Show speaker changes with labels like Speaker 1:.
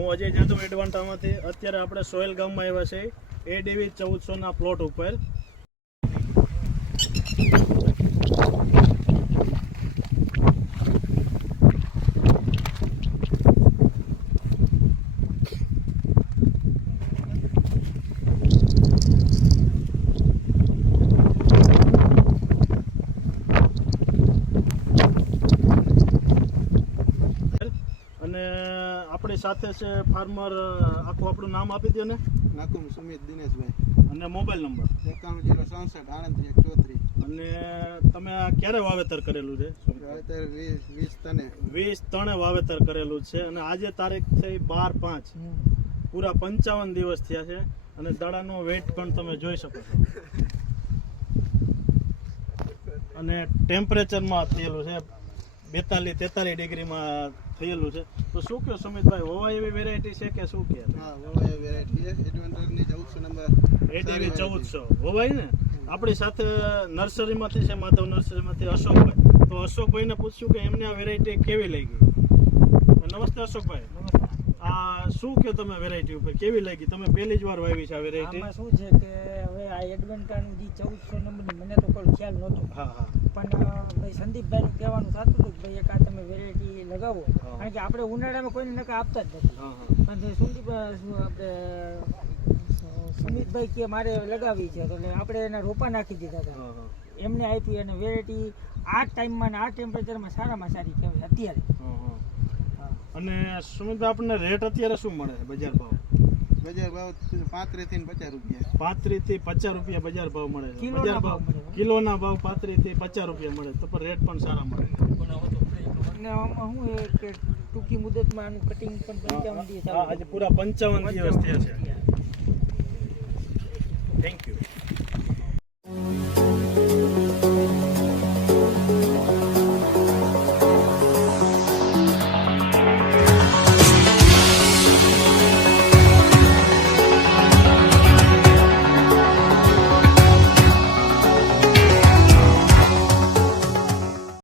Speaker 1: હું અજય જાદવ એડવાન્ટામાંથી અત્યારે આપણે સોયલ ગામમાં આવ્યા છે એ ચૌદસો ના પ્લોટ ઉપર અને આપણી સાથે છે ફાર્મર આખું આપણું નામ આપી દો ને.
Speaker 2: નાકુમ સુમિત દિનેશભાઈ.
Speaker 1: અને મોબાઈલ નંબર.
Speaker 2: એકાણું જીરો આણંદ એક ચોત્રીસ.
Speaker 1: અને તમે આ ક્યારે વાવેતર કરેલું છે?
Speaker 2: વાવેતર વીસ વીસ તને.
Speaker 1: વીસ ત્રણે વાવેતર કરેલું છે અને આજે તારીખ થઈ બાર પાંચ. પૂરા પંચાવન દિવસ થયા છે અને દાડાનો વેટ પણ તમે જોઈ શકો છો. અને ટેમ્પરેચરમાં થયેલું છે બેતાલીસ તેતાલીસ ડિગ્રીમાં થયેલું છે. તો શું કહો સુમિતભાઈ હોવા એવી વેરાયટી છે કે શું કહે?
Speaker 2: હા વવાય વેરાયટી છે. એડવેન્ચરની ચૌદસો નંબર
Speaker 1: એટીવી ચૌદસો. હોવાય ને? આપણી સાથે નર્સરીમાંથી છે માધવ નર્સરીમાંથી અશોકભાઈ. તો અશોકભાઈને પૂછ્યું કે એમને આ વેરાયટી કેવી લાગી? નમસ્તે અશોકભાઈ. આ શું કે તમે વેરાયટી ઉપર? કેવી લાગી? તમે પહેલી જ વાર વાવી છે આ વેરાયટી
Speaker 3: આમાં શું છે કે હવે આ એડવેન્ટાનું જે ચૌદસો નંબરની મને તો કોઈ ખ્યાલ નહોતો.
Speaker 1: હા હા.
Speaker 3: પણ ભાઈ સંદીપભાઈનું કહેવાનું થતું હતું કે ભાઈ એક આ તમે વેરાયટી લગાવો. કારણ કે આપણે ઉનાળામાં કોઈને નકા આપતા જ નથી.
Speaker 1: હા હા.
Speaker 3: પણ સંદીપ આપણે સુમિતભાઈ કે મારે લગાવી છે તો એટલે આપણે એના રોપા નાખી દીધા હતા. એમને આપી અને વેરાયટી આ ટાઈમમાં ને આ ટેમ્પરેચરમાં સારામાં સારી કહેવાય અત્યારે.
Speaker 1: હા, હા.
Speaker 3: હા.
Speaker 1: અને સુમિતભાઈ આપણને રેટ અત્યારે શું મળે છે બજાર ભાવ?
Speaker 2: બજાર ભાવ પાંત્રીસથી પચાસ રૂપિયા.
Speaker 1: પાંત્રીસથી પચાસ રૂપિયા બજાર ભાવ મળે છે. બજાર
Speaker 3: ભાવ.
Speaker 1: કિલોના ભાવ પાંત્રીસથી પચાસ રૂપિયા મળે તો પણ રેટ પણ સારા મળે
Speaker 3: અને આમાં શું એ કે ટૂંકી મુદતમાં આનું કટિંગ પણ પંચાવન દિવસ
Speaker 1: આજે પૂરા પંચાવન દિવસ થયા છે.